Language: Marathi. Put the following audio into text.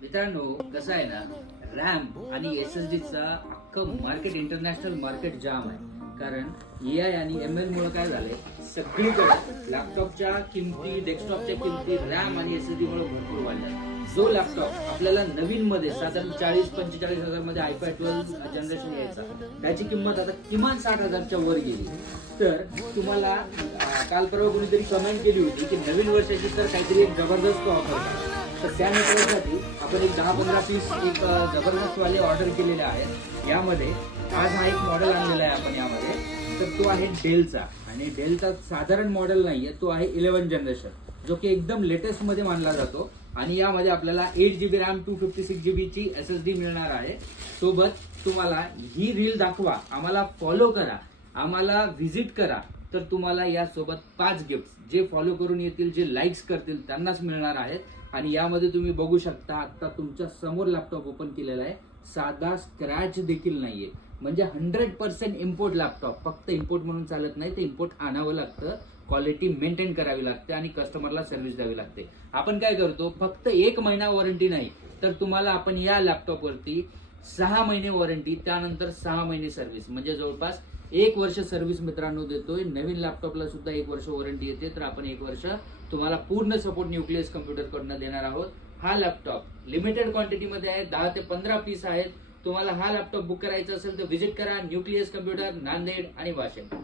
मित्रांनो कसं आहे ना रॅम आणि एस एस डीचा अख्खं मार्केट इंटरनॅशनल मार्केट जाम आहे. कारण ए आय आणि एम एल मुळे काय झालंय सगळीकडे लॅपटॉपच्या किमती डेस्कटॉपच्या किमती रॅम आणि एस एस डी मुळे भरपूर वाढल्या. जो लॅपटॉप आपल्याला नवीन मध्ये साधारण चाळीस पंचेचाळीस हजारमध्ये आयपॅड ट्वेल्व जनरेशन यायचा त्याची किंमत आता किमान साठ हजारच्या वर गेली. तर तुम्हाला काल परवा कोणीतरी कमेंट केली होती की नवीन वर्षाची तर काहीतरी एक जबरदस्त ऑफर तर त्या मित्रांसाठी आपण एक दहा पंधरा पीस एक जबरदस्तवाले ऑर्डर केलेले आहेत. यामध्ये आज हा एक मॉडेल आणलेला आहे आपण यामध्ये. तर तो आहे डेलचा आणि डेलचा साधारण मॉडेल नाही आहे तो आहे इलेवन जनरेशन जो की एकदम लेटेस्टमध्ये मानला जातो. आणि यामध्ये आपल्याला eight G B RAM two fifty six G बीची एस एस डी मिळणार आहे. सोबत तुम्हाला ही रील दाखवा. आम्हाला फॉलो करा. आम्हाला व्हिजिट करा. तर तुम्हाला यासोबत पाच गिफ्ट जे फॉलो करून येतील जे लाईक्स करतील त्यांनाच मिळणार आहेत. आणि यामध्ये तुम्ही बघू शकता आता तुमच्यासमोर लॅपटॉप ओपन केलेला आहे. साधा स्क्रॅच देखील नाहीये. म्हणजे हंड्रेड पर्सेंट इम्पोर्ट लॅपटॉप फक्त इम्पोर्ट म्हणून चालत नाही ते इम्पोर्ट आणावं लागतं. क्वालिटी मेंटेन करावी लागते आणि कस्टमरला सर्व्हिस द्यावी लागते. आपण काय करतो फक्त एक महिना वॉरंटी नाही तर तुम्हाला आपण या लॅपटॉपवरती सहा महिने वॉरंटी त्यानंतर सहा महिने सर्व्हिस म्हणजे जवळपास एक वर्ष सर्व्हिस मित्रांनो देतोय. नवीन लॅपटॉपला सुद्धा एक वर्ष वॉरंटी येते. तर आपण एक वर्ष तुम्हाला पूर्ण सपोर्ट न्यूक्लियस कम्प्युटरकडनं देणार आहोत. हा लॅपटॉप लिमिटेड क्वांटिटीमध्ये आहे. दहा ते पंधरा पीस आहेत. तुम्हाला हा लॅपटॉप बुक करायचा असेल तर व्हिजिट करा. न्यूक्लियस कम्प्युटर नांदेड आणि वाशिम.